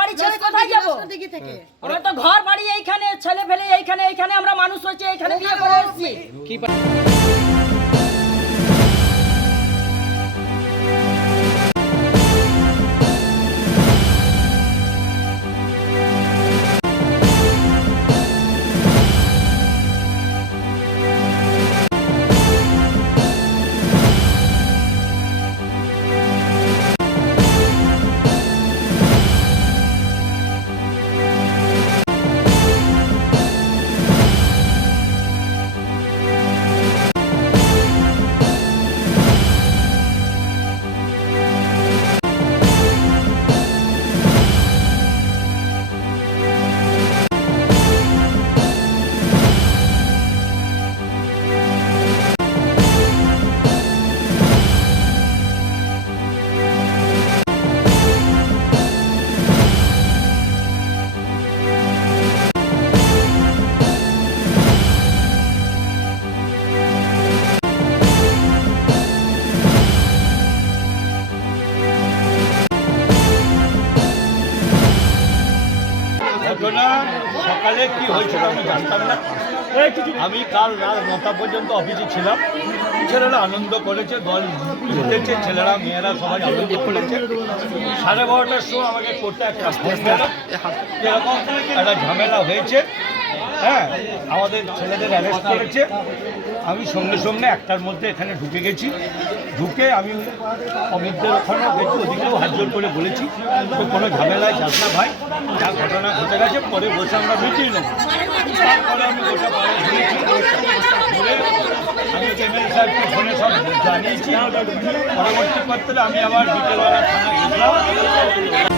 বাড়ি ছেড়ে কোথায় যাব? আমরা তো ঘর বাড়ি এইখানে ছেলে ফেলে এইখানে এইখানে আমরা মানুষ হয়েছে এইখানে বিয়ে করে এসেছি। ঘটনা সকালে কি হয়েছিল আমি জানতাম না। আমি কাল রাত নটা পর্যন্ত অফিসে ছিলাম। ছেলেরা আনন্দ করেছে দল জিতেছে ছেলেরা মেয়েরা সবাই আনন্দ করেছে। সাড়ে বারোটার সময় আমাকে করতে একটা এরকম একটা ঝামেলা হয়েছে। হ্যাঁ আমাদের ছেলেদের অ্যারেস্ট করেছে। আমি সঙ্গে সঙ্গে একটার মধ্যে এখানে ঢুকে গেছি। ঢুকে আমি অমিতদের ওখানেও গেছি ওদিকেও হাত জোর করে বলেছি, তো কোনো ঝামেলায় যাস না ভাই। যা ঘটনা ঘটে গেছে, পরে বসে আমরা মিটিয়ে নেব। তারপরে আমি ঘুরেছি ঘুরে আমি সাহেবকে ফোনে সব জানিয়েছি। পরবর্তী পত্রে আমি আবার বিকেলবেলা থানা গেছিলাম